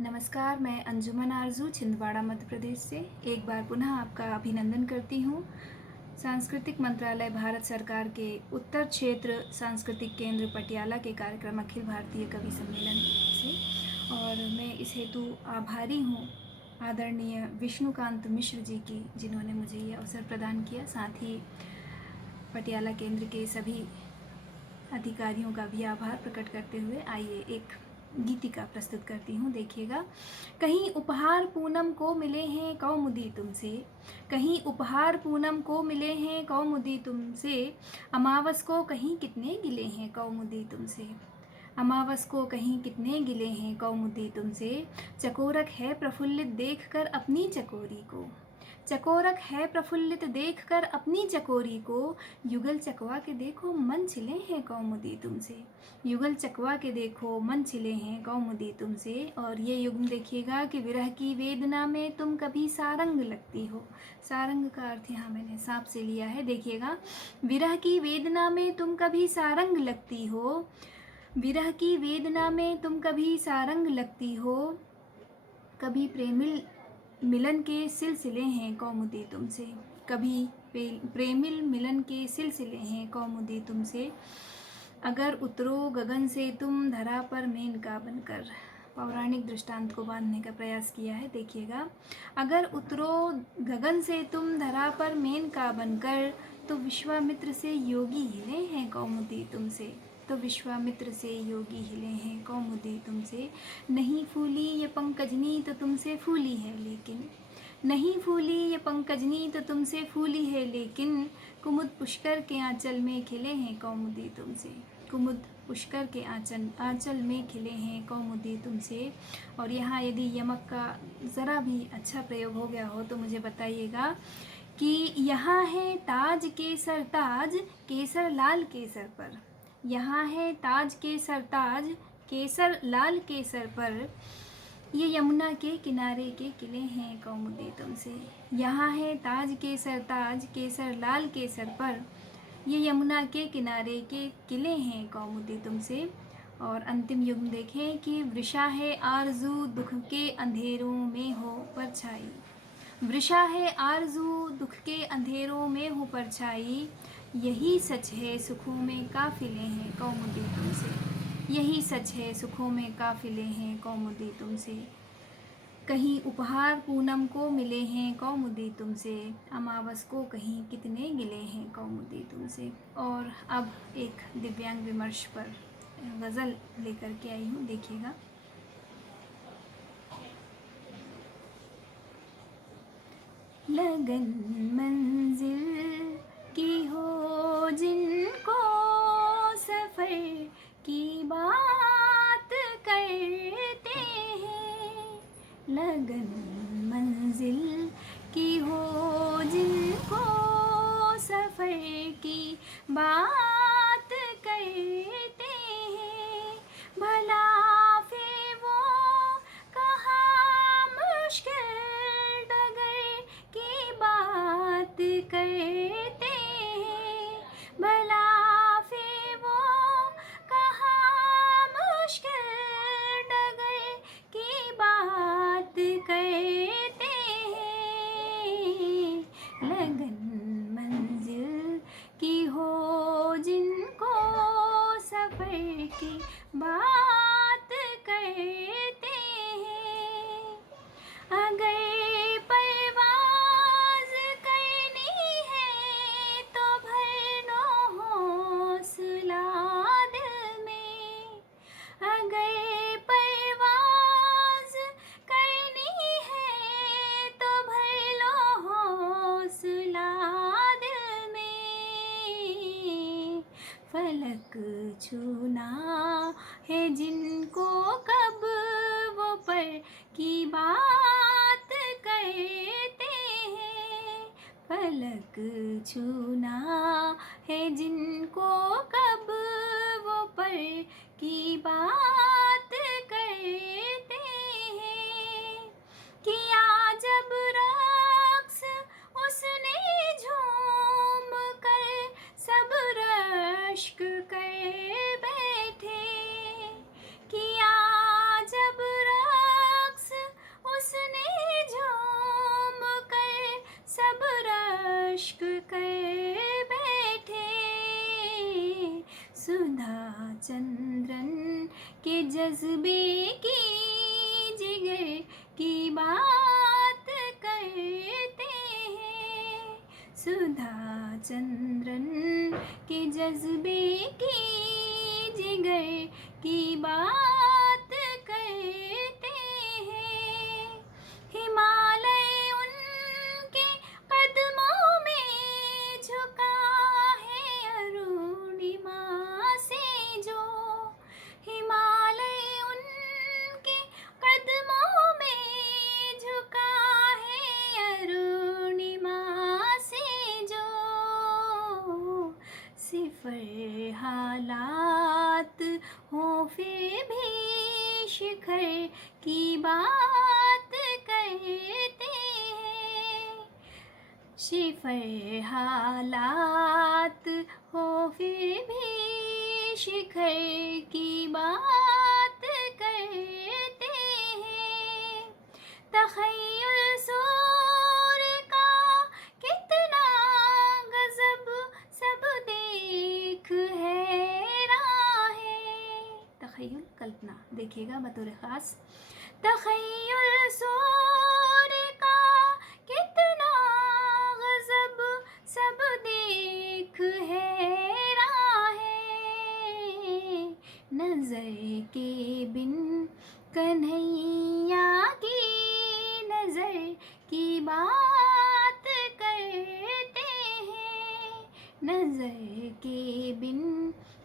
नमस्कार, मैं अंजुमन आरज़ू छिंदवाड़ा मध्य प्रदेश से एक बार पुनः आपका अभिनंदन करती हूँ। सांस्कृतिक मंत्रालय भारत सरकार के उत्तर क्षेत्र सांस्कृतिक केंद्र पटियाला के कार्यक्रम अखिल भारतीय कवि सम्मेलन से और मैं इस हेतु आभारी हूँ आदरणीय विष्णुकांत मिश्र जी की, जिन्होंने मुझे ये अवसर प्रदान किया। साथ ही पटियाला केंद्र के सभी अधिकारियों का भी आभार प्रकट करते हुए आइए एक गीतिका प्रस्तुत करती हूँ। देखिएगा। कहीं उपहार पूनम को मिले हैं कौमुदी तुमसे, कहीं उपहार पूनम को मिले हैं कौमुदी तुमसे, अमावस को कहीं कितने गिले हैं कौमुदी तुमसे, अमावस को कहीं कितने गिले हैं कौमुदी तुमसे, चकोरक है प्रफुल्लित देख कर अपनी चकोरी को, चकोरक है प्रफुल्लित देख कर अपनी चकोरी को, युगल चकवा के देखो मन छिले हैं कौमुदी तुमसे, युगल चकवा के देखो मन छिले हैं कौमुदी तुमसे। और ये युग्म देखिएगा कि विरह की वेदना में तुम कभी सारंग लगती हो, सारंग का अर्थ यहाँ मैंने सांप से लिया है। देखिएगा, विरह की वेदना में तुम कभी सारंग लगती हो, विरह की वेदना में तुम कभी सारंग लगती हो, कभी प्रेमिल मिलन के सिलसिले हैं कौमुदी तुमसे, कभी प्रेमिल मिलन के सिलसिले हैं कौमुदी तुमसे, अगर उतरो गगन से तुम धरा पर मेनका बनकर, पौराणिक दृष्टांत को बांधने का प्रयास किया है। देखिएगा, अगर उतरो गगन से तुम धरा पर मेनका बनकर, तो विश्वामित्र से योगी हिले हैं कौमुदी तुमसे, तो विश्वामित्र से योगी हिले हैं कौमुदी तुमसे, नहीं फूली ये पंकजनी तो तुमसे फूली है लेकिन, नहीं फूली ये पंकजनी तो तुमसे फूली है लेकिन, कुमुद पुष्कर के आंचल में खिले हैं कौमुदी तुमसे, कुमुद पुष्कर के आंचल में खिले हैं कौमुदी तुमसे। और यहाँ यदि यमक का ज़रा भी अच्छा प्रयोग हो गया हो तो मुझे बताइएगा कि यहाँ है ताज केसर ताज, केसर लाल केसर पर, यहाँ है ताज केसर ताज, केसर लाल केसर पर, ये यमुना के किनारे के किले हैं कौमुदी तुमसे, यहाँ है ताज केसर ताज, केसर लाल केसर पर, ये यमुना के किनारे के किले हैं कौमुदी तुमसे। और अंतिम युग्म देखें कि वृषा है आरजू दुख के अंधेरों में हो परछाई, वृषा है आरजू दुख के अंधेरों में हो परछाई, यही सच है सुखों में काफिले हैं कौमुदी तुमसे, यही सच है सुखों में काफिले हैं कौमुदी तुमसे, कहीं उपहार पूनम को मिले हैं कौमुदी तुमसे, अमावस को कहीं कितने गिले हैं कौमुदी तुमसे। और अब एक दिव्यांग विमर्श पर गज़ल लेकर के आई हूँ। देखिएगा। लगन मंजिल की हो जिनको, सफ़र की बात करते हैं, लगन मंजिल की हो जिनको, सफ़र की बात करते हैं, भला फिर वो कहाँ मुश्किल डगर की बात करते हैं, भला फिर वो कहाँ मुश्किल डगर की बात करते हैं, लगन मंजिल की हो जिनको, सफ़र की बात करते हैं, अगर परवाज़ करनी है तो भर लो हौसला दिल में, अगर परवाज़ करनी है तो भर लो हौसला दिल में, फलक छूना है जिनको कब वो पर की बात करते हैं, फलक छूना है जिनको कब वो पर की बात करते हैं, किया जब रक्स उसने झूम कर सब रश्क कर बैठे, किया जब रक्स जज्बे की, जिगर की बात करते हैं। सुधा चंद्रन के जज्बे की, जिगर की बात करते हैं। हिमालय उनके कदमों में झुका है अरुणिमा से जो। हिमालय उनके कदमों में झुका है अरुणिमा से जो। सिफर हालात हो फिर भी शिखर की बात करते हैं। सिफर हालात हो फिर भी शिखर की बात करते हैं। तख़य्युल सूर का कितना गज़ब सब देख हैरां है। तख़य्युल कल्पना देखिएगा बतौर ख़ास। तख़य्युल सूर का कितना गज़ब सब देख हैरां है। नज़र के बिन कन्हैया की नज़र की बात करते हैं। नज़र के बिन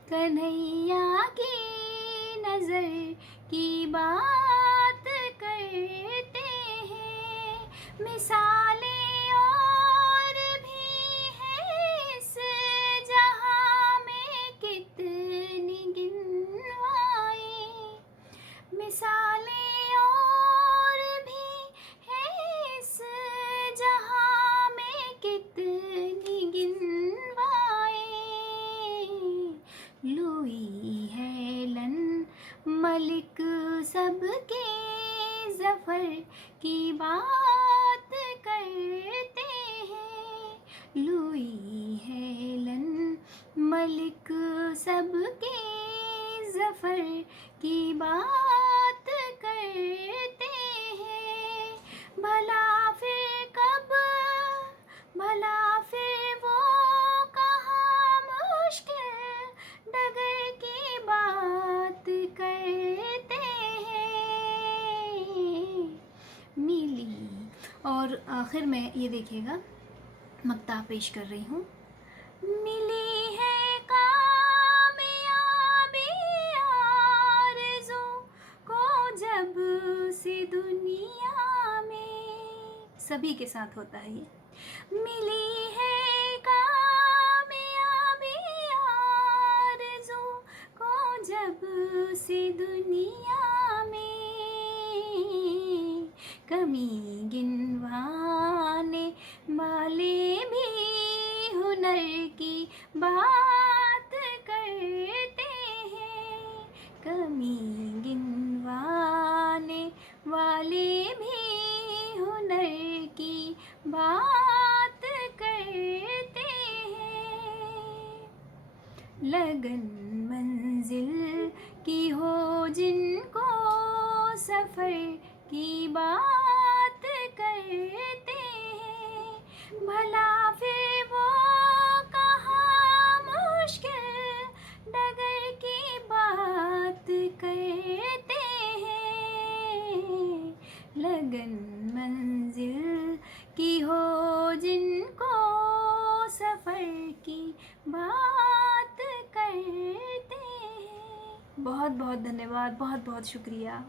कन्हैया की नज़र की बात करते हैं। मिसालें और भी हैं इस जहां में कितनी गिनवाएं। मिसालें और भी हैं इस जहां में कितनी गिनवाएं। लुई हेलन मलिक सबके ज़फ़र की बात करते हैं। लुई हेलन मलिक सबके ज़फ़र की बात करते हैं। भला फिर वो कहाँ मुश्किल डगर की बात करते हैं। मिली और आखिर में ये देखिएगा मक्ता पेश कर रही हूँ। मिली है कामयाबी आरज़ू को जब से दुनिया में। सभी के साथ होता है ये। मिली है कामयाबी आरज़ू को जब से दुनिया में। कमी गिनवाने वाले भी हुनर की बात करते हैं। कमी गिनवाने वाले भी हुनर की बात करते हैं। लगन मंजिल की हो जिनको सफ़र की बात करते हैं। भला फिर वो कहाँ मुश्किल डगर की बात करते हैं। लगन मंजिल की हो जिनको सफ़र की बात करते हैं। बहुत बहुत धन्यवाद, बहुत बहुत शुक्रिया।